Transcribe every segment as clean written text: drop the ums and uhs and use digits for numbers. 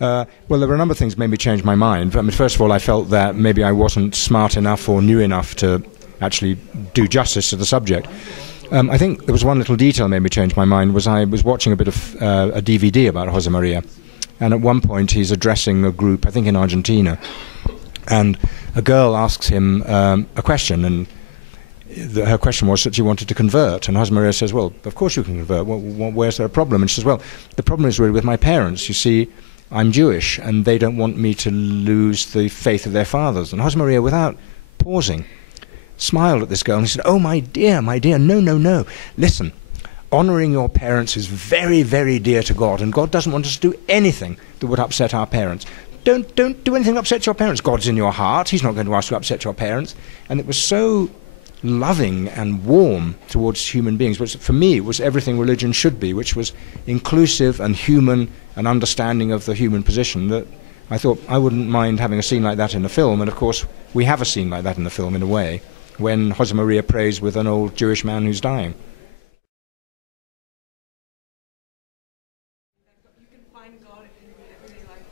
Well, there were a number of things that made me change my mind. I mean, first of all, I felt that maybe I wasn't smart enough or knew enough to actually do justice to the subject. I think there was one little detail that made me change my mind. Was I was watching a bit of a DVD about Josemaría, and at one point he's addressing a group, I think in Argentina, and a girl asks him a question, and her question was that she wanted to convert, and Josemaría says, well, of course you can convert, where's there a problem? And she says, well, the problem is really with my parents. You see, I'm Jewish, and they don't want me to lose the faith of their fathers. And Josemaría, without pausing, smiled at this girl, and he said, oh, my dear, no. Listen, honouring your parents is very, very dear to God, and God doesn't want us to do anything that would upset our parents. Don't do anything that upsets your parents. God's in your heart. He's not going to ask you to upset your parents. And it was so loving and warm towards human beings, which for me was everything religion should be, which was inclusive and human and understanding of the human position, that I thought I wouldn't mind having a scene like that in the film. And of course we have a scene like that in the film in a way, when Josemaría prays with an old Jewish man who's dying.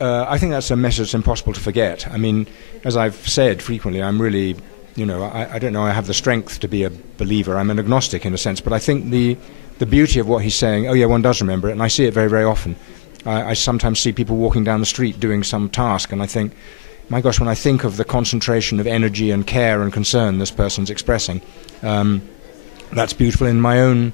I think that's a message that's impossible to forget. I mean, as I've said frequently, I'm really, I don't know, I have the strength to be a believer. I'm an agnostic in a sense, but I think the beauty of what he's saying, oh yeah, one does remember it, and I see it very, very often. I sometimes see people walking down the street doing some task, and I think, my gosh, when I think of the concentration of energy and care and concern this person's expressing, that's beautiful. In my own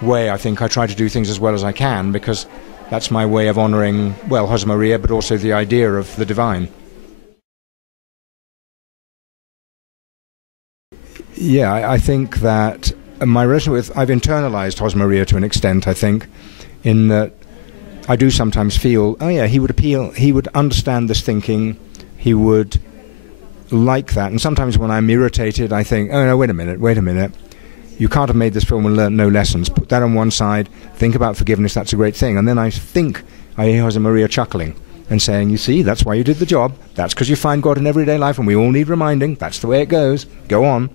way, I think I try to do things as well as I can, because that's my way of honouring, well, Josemaría, but also the idea of the divine. Yeah, I think that my relation with, I've internalized Josemaría to an extent, I think, in that I do sometimes feel, oh yeah, he would appeal, he would understand this thinking, he would like that. And sometimes when I'm irritated, I think, oh no, wait a minute. You can't have made this film and learned no lessons. Put that on one side, think about forgiveness, that's a great thing. And then I think I hear Josemaría chuckling and saying, you see, that's why you did the job. That's because you find God in everyday life, and we all need reminding. That's the way it goes. Go on.